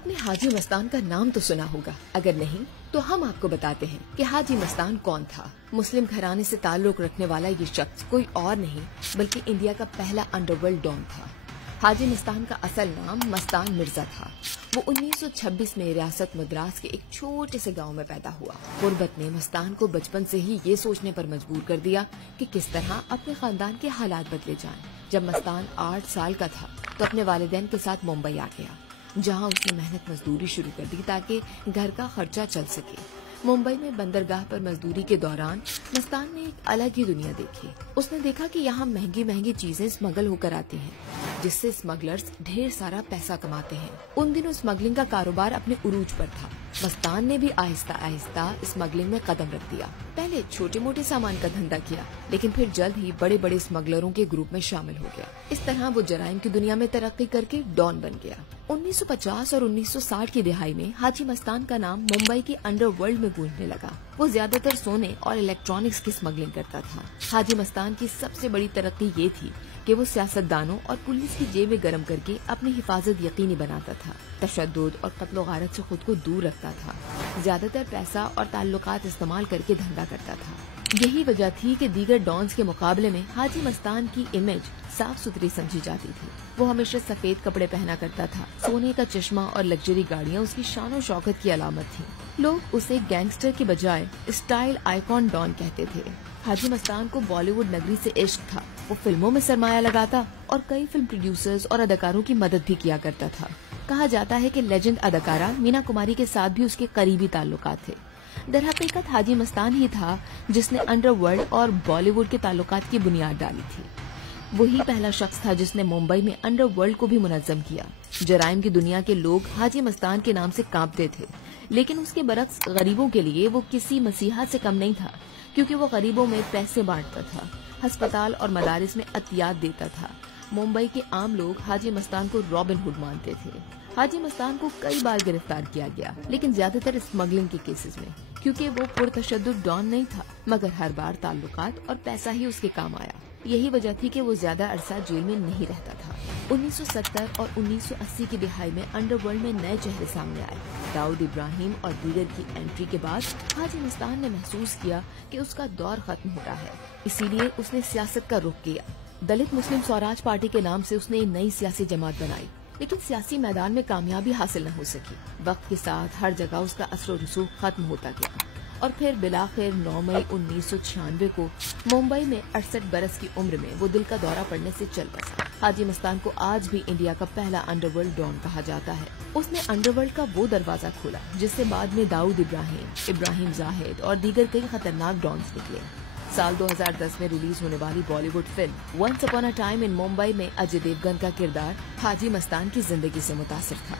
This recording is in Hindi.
आपने हाजी मस्तान का नाम तो सुना होगा, अगर नहीं तो हम आपको बताते हैं कि हाजी मस्तान कौन था। मुस्लिम घराने से ताल्लुक रखने वाला ये शख्स कोई और नहीं बल्कि इंडिया का पहला अंडरवर्ल्ड डॉन था। हाजी मस्तान का असल नाम मस्तान मिर्जा था। वो 1926 में रियासत मद्रास के एक छोटे से गांव में पैदा हुआ। गुर्बत ने मस्तान को बचपन से ही ये सोचने पर मजबूर कर दिया कि किस तरह अपने खानदान के हालात बदले जाएं। जब मस्तान 8 साल का था तो अपने वालिदैन के साथ मुंबई आ गया, जहां उसने मेहनत मजदूरी शुरू कर दी ताकि घर का खर्चा चल सके। मुंबई में बंदरगाह पर मजदूरी के दौरान मस्तान ने एक अलग ही दुनिया देखी। उसने देखा कि यहाँ महंगी महंगी चीजें स्मगल होकर आती हैं, जिससे स्मगलर्स ढेर सारा पैसा कमाते हैं। उन दिनों स्मगलिंग का कारोबार अपने उरूज पर था। मस्तान ने भी आहिस्ता आहिस्ता स्मगलिंग में कदम रख दिया। पहले छोटे मोटे सामान का धंधा किया, लेकिन फिर जल्द ही बड़े बड़े स्मगलरों के ग्रुप में शामिल हो गया। इस तरह वो जराइम की दुनिया में तरक्की करके डॉन बन गया। 1950 और 1960 की दिहाई में हाजी मस्तान का नाम मुंबई के अंडरवर्ल्ड में गूंजने लगा। वो ज्यादातर सोने और इलेक्ट्रॉनिक्स की स्मगलिंग करता था। हाजी मस्तान की सबसे बड़ी तरक्की ये थी कि वो सियासतदानों और पुलिस की जेबें गर्म करके अपनी हिफाजत यकीनी बनाता था। तशद्दुद और कत्ल गारत से खुद को दूर रखता था। ज्यादातर पैसा और ताल्लुकात इस्तेमाल करके धंधा करता था। यही वजह थी कि दीगर डॉन्स के मुकाबले में हाजी मस्तान की इमेज साफ सुथरी समझी जाती थी। वो हमेशा सफेद कपड़े पहना करता था। सोने का चश्मा और लग्जरी गाड़ियाँ उसकी शानो शौकत की अलामत थी। लोग उसे गैंगस्टर के बजाय स्टाइल आइकॉन डॉन कहते थे। हाजी मस्तान को बॉलीवुड नगरी से इश्क था। वो फिल्मों में सरमाया लगाता और कई फिल्म प्रोड्यूसर्स और अदाकारों की मदद भी किया करता था। कहा जाता है कि लेजेंड अदाकारा मीना कुमारी के साथ भी उसके करीबी ताल्लुकात थे। दरहकीकत हाजी मस्तान ही था जिसने अंडरवर्ल्ड और बॉलीवुड के ताल्लुकात की बुनियाद डाली थी। वही पहला शख्स था जिसने मुंबई में अंडरवर्ल्ड को भी मुनज़्ज़म किया। जराइम की दुनिया के लोग हाजी मस्तान के नाम से कांपते थे, लेकिन उसके बरक्स गरीबों के लिए वो किसी मसीहा से कम नहीं था, क्योंकि वो गरीबों में पैसे बांटता था, अस्पताल और मदारिस में अतियात देता था। मुंबई के आम लोग हाजी मस्तान को रॉबिन हुड मानते थे। हाजी मस्तान को कई बार गिरफ्तार किया गया, लेकिन ज्यादातर स्मगलिंग के केसेस में, क्योंकि वो पुरतशद्दुद डॉन नहीं था, मगर हर बार ताल्लुकात और पैसा ही उसके काम आया। यही वजह थी कि वो ज्यादा अरसा जेल में नहीं रहता था। 1970 और 1980 की दिहाई में अंडरवर्ल्ड में नए चेहरे सामने आए। दाऊद इब्राहिम और दीगर की एंट्री के बाद हाजी मस्तान ने महसूस किया कि उसका दौर खत्म हो रहा है। इसीलिए उसने सियासत का रुख किया। दलित मुस्लिम स्वराज पार्टी के नाम से उसने नई सियासी जमात बनाई, लेकिन सियासी मैदान में कामयाबी हासिल न हो सकी। वक्त के साथ हर जगह उसका असर रसूख खत्म होता गया और फिर बिलाखिर 9 मई 1996 को मुंबई में 68 बरस की उम्र में वो दिल का दौरा पड़ने से चल बसा। हाजी मस्तान को आज भी इंडिया का पहला अंडरवर्ल्ड डॉन कहा जाता है। उसने अंडरवर्ल्ड का वो दरवाजा खोला जिससे बाद में दाऊद इब्राहिम जाहिद और दीगर कई खतरनाक डॉन्स निकले। साल 2010 में रिलीज होने वाली Bollywood film once upon a time in Mumbai में अजय देवगन का किरदार हाजी मस्तान की जिंदगी से मुतासिर था।